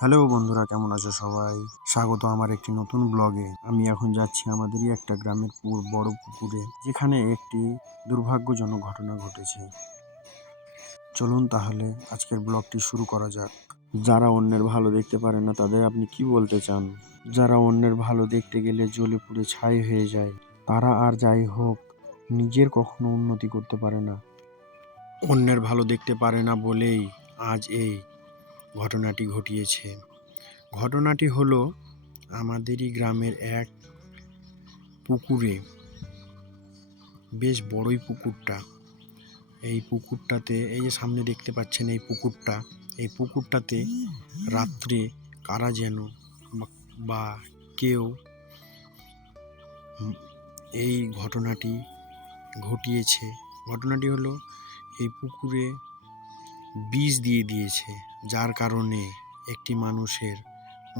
Hello বন্ধুরা, কেমন আছো সবাই? স্বাগত আমার একটি নতুন ব্লগে। আমি এখন যাচ্ছি আমাদেরই একটা গ্রামের বড় পুকুরে, যেখানে একটি দুর্ভাগ্যজনক ঘটনা ঘটেছে। চলুন তাহলে আজকের ব্লগটি শুরু করা যাক। যারা অন্যের ভালো দেখতে পারে না তাদের আপনি কি বলতে চান? যারা অন্যের ভালো দেখতে গেলে জ্বলে পুড়ে ছাই হয়ে যায়, তারা আর যাই হোক নিজের কখনো উন্নতি করতে পারে না। অন্যের ভালো দেখতে পারে না বলেই আজ এই ঘটনাটি ঘটিয়েছে। ঘটনাটি হলো আমাদেরই গ্রামের এক পুকুরে, বেশ বড়ই পুকুরটা। এই পুকুরটাতে এই যে সামনে দেখতে পাচ্ছেন এই পুকুরটাতে রাত্রে কারা যেন বা কেউ এই ঘটনাটি ঘটিয়েছে। ঘটনাটি হলো এই পুকুরে বিষ দিয়ে দিয়েছে, যার কারণে একটি মানুষের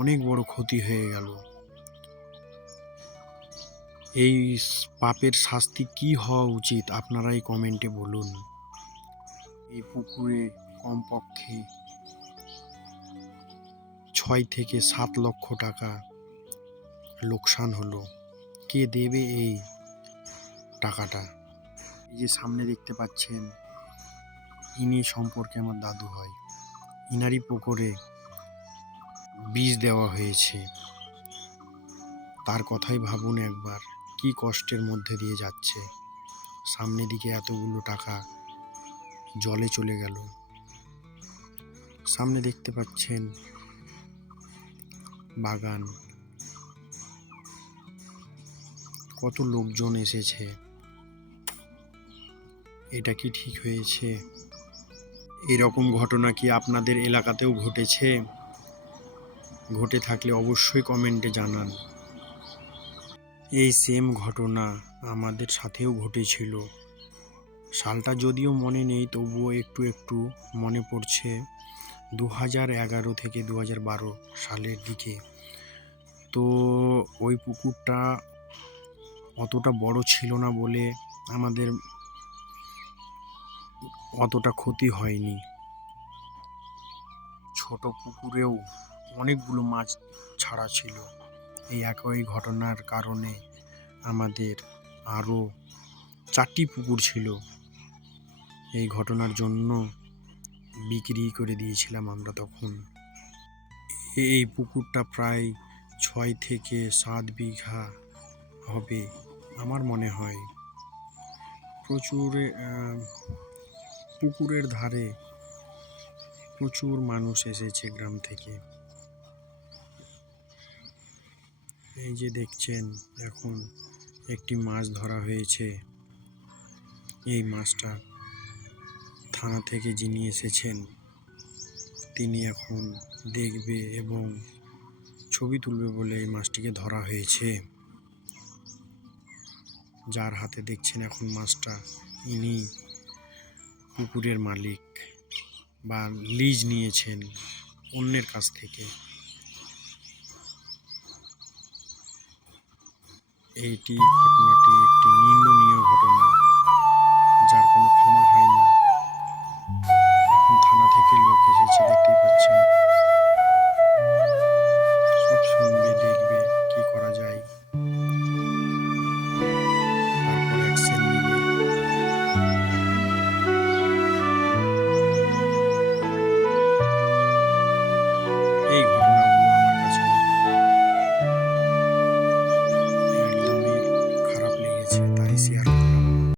অনেক বড় ক্ষতি হয়ে গেল। এই পাপের শাস্তি কি হওয়া উচিত আপনারাই কমেন্টে বলুন। এই পুকুরে কমপক্ষে 6 থেকে 7 লক্ষ টাকা লোকসান হলো। কে দেবে এই টাকাটা? এই যে সামনে দেখতে পাচ্ছেন, ইনি সম্পর্কে আমার দাদু হয়। ইনারই পুকুরে বীজ দেওয়া হয়েছে। তার কথাই ভাবুন একবার, কি কষ্টের মধ্যে দিয়ে যাচ্ছে। সামনে দিকে এতগুলো টাকা জলে চলে গেল। সামনে দেখতে পাচ্ছেন বাগান, কত লোকজন এসেছে। এটা কি ঠিক হয়েছে? এরকম ঘটনা কি আপনাদের এলাকাতেও ঘটেছে? ঘটে থাকলে অবশ্যই কমেন্টে জানান। এই সেম ঘটনা আমাদের সাথেও ঘটেছিল। সালটা যদিও মনে নেই, তবুও একটু একটু মনে পড়ছে। 2011 থেকে 2012 সালের দিকে। তো ওই পুকুরটা অতটা বড় ছিল না বলে আমাদের অতটা ক্ষতি হয়নি। ছোট পুকুরেও অনেকগুলো মাছ ছাড়া ছিল। এই একই ঘটনার কারণে আমাদের আরও 4টি পুকুর ছিল। এই ঘটনার জন্য বিক্রি করে দিয়েছিলাম আমরা তখন। এই পুকুরটা প্রায় 6 থেকে 7 বিঘা হবে আমার মনে হয়। পুকুরের ধারে প্রচুর মানুষ এসেছে গ্রাম থেকে। এই যে দেখছেন, এখন একটি মাছ ধরা হয়েছে। এই মাছটা থানা থেকে যিনি এসেছেন তিনি এখন দেখবে এবং ছবি তুলবে বলে এই মাছটিকে ধরা হয়েছে। যার হাতে দেখছেন এখন মাছটা, ইনি পুকুরের মালিক বা লিজ নিয়েছেন অন্যের কাছ থেকে। ঘটনাটি একটি নিন্দনীয় ঘটনা, যার কোনো ক্ষমা হয়